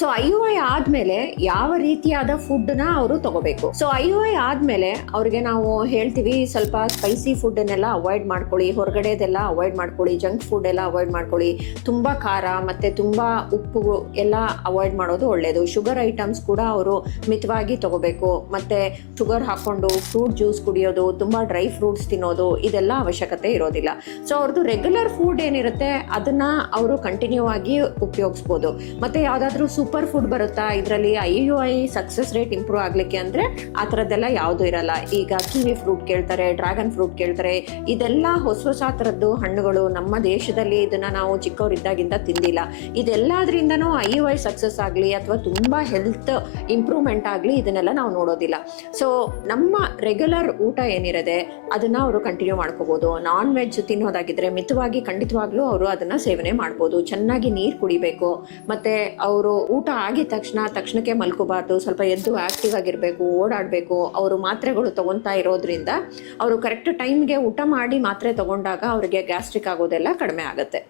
So IUI ಆದ್ಮೇಲೆ ಯಾವ ರೀತಿಯಾದ ಫುಡ್ನ ಅವರು ತಗೋಬೇಕು? ಸೊ IUI ಆದ್ಮೇಲೆ ಅವ್ರಿಗೆ ನಾವು ಹೇಳ್ತೀವಿ ಸ್ವಲ್ಪ ಸ್ಪೈಸಿ ಫುಡ್ನೆಲ್ಲ ಅವಾಯ್ಡ್ ಮಾಡ್ಕೊಳ್ಳಿ, ಹೊರಗಡೆದೆಲ್ಲ ಅವಾಯ್ಡ್ ಮಾಡ್ಕೊಳ್ಳಿ, ಜಂಕ್ ಫುಡ್ ಎಲ್ಲ ಅವಾಯ್ಡ್ ಮಾಡ್ಕೊಳ್ಳಿ, ತುಂಬಾ ಖಾರ ಮತ್ತೆ ತುಂಬಾ ಉಪ್ಪು ಎಲ್ಲ ಅವಾಯ್ಡ್ ಮಾಡೋದು ಒಳ್ಳೇದು. ಶುಗರ್ ಐಟಮ್ಸ್ ಕೂಡ ಅವರು ಮಿತವಾಗಿ ತಗೋಬೇಕು. ಮತ್ತೆ ಶುಗರ್ ಹಾಕೊಂಡು ಫ್ರೂಟ್ ಜ್ಯೂಸ್ ಕುಡಿಯೋದು, ತುಂಬಾ ಡ್ರೈ ಫ್ರೂಟ್ಸ್ ತಿನ್ನೋದು ಇದೆಲ್ಲ ಅವಶ್ಯಕತೆ ಇರೋದಿಲ್ಲ. ಸೊ ಅವ್ರದ್ದು ರೆಗ್ಯುಲರ್ ಫುಡ್ ಏನಿರುತ್ತೆ ಅದನ್ನ ಅವರು ಕಂಟಿನ್ಯೂ ಆಗಿ ಉಪಯೋಗಿಸ್ಬೋದು. ಮತ್ತೆ ಯಾವ್ದಾದ್ರು ಸೂಪರ್ ಫುಡ್ ಬರುತ್ತಾ ಇದರಲ್ಲಿ IUI ಸಕ್ಸಸ್ ರೇಟ್ ಇಂಪ್ರೂವ್ ಆಗ್ಲಿಕ್ಕೆ ಅಂದ್ರೆ ಆ ಥರದ್ದೆಲ್ಲ ಯಾವುದು ಇರಲ್ಲ. ಈಗ ಕಿವಿ ಫ್ರೂಟ್ ಕೇಳ್ತಾರೆ, ಡ್ರ್ಯಾಗನ್ ಫ್ರೂಟ್ ಕೇಳ್ತಾರೆ, ಇದೆಲ್ಲ ಹೊಸ ಥರದ್ದು ಹಣ್ಣುಗಳು. ನಮ್ಮ ದೇಶದಲ್ಲಿ ಇದನ್ನ ನಾವು ಚಿಕ್ಕವರಿದ್ದಾಗಿಂದ ತಿಂದಿಲ್ಲ. ಇದೆಲ್ಲದ್ರಿಂದನೂ IUI ಸಕ್ಸಸ್ ಆಗಲಿ ಅಥವಾ ತುಂಬಾ ಹೆಲ್ತ್ ಇಂಪ್ರೂವ್ಮೆಂಟ್ ಆಗಲಿ ಇದನ್ನೆಲ್ಲ ನಾವು ನೋಡೋದಿಲ್ಲ. ಸೊ ನಮ್ಮ ರೆಗ್ಯುಲರ್ ಊಟ ಏನಿರದೆ ಅದನ್ನ ಅವರು ಕಂಟಿನ್ಯೂ ಮಾಡ್ಕೋಬಹುದು. ನಾನ್ ವೆಜ್ ತಿನ್ನೋದಾಗಿದ್ರೆ ಮಿತವಾಗಿ ಖಂಡಿತವಾಗ್ಲೂ ಅವರು ಅದನ್ನ ಸೇವನೆ ಮಾಡ್ಬೋದು. ಚೆನ್ನಾಗಿ ನೀರು ಕುಡಿಬೇಕು. ಮತ್ತೆ ಅವರು ಊಟ ಆಗಿದ ತಕ್ಷಣಕ್ಕೆ ಮಲ್ಕೋಬಾರ್ದು. ಸ್ವಲ್ಪ ಎದ್ದು ಆಕ್ಟಿವ್ ಆಗಿರ್ಬೇಕು, ಓಡಾಡಬೇಕು. ಅವರು ಮಾತ್ರೆಗಳು ತಗೊಂತಾ ಇರೋದ್ರಿಂದ ಅವರು ಕರೆಕ್ಟ್ ಟೈಮ್ಗೆ ಊಟ ಮಾಡಿ ಮಾತ್ರೆ ತಗೊಂಡಾಗ ಅವರಿಗೆ ಗ್ಯಾಸ್ಟ್ರಿಕ್ ಆಗೋದೆಲ್ಲ ಕಡಿಮೆ ಆಗುತ್ತೆ.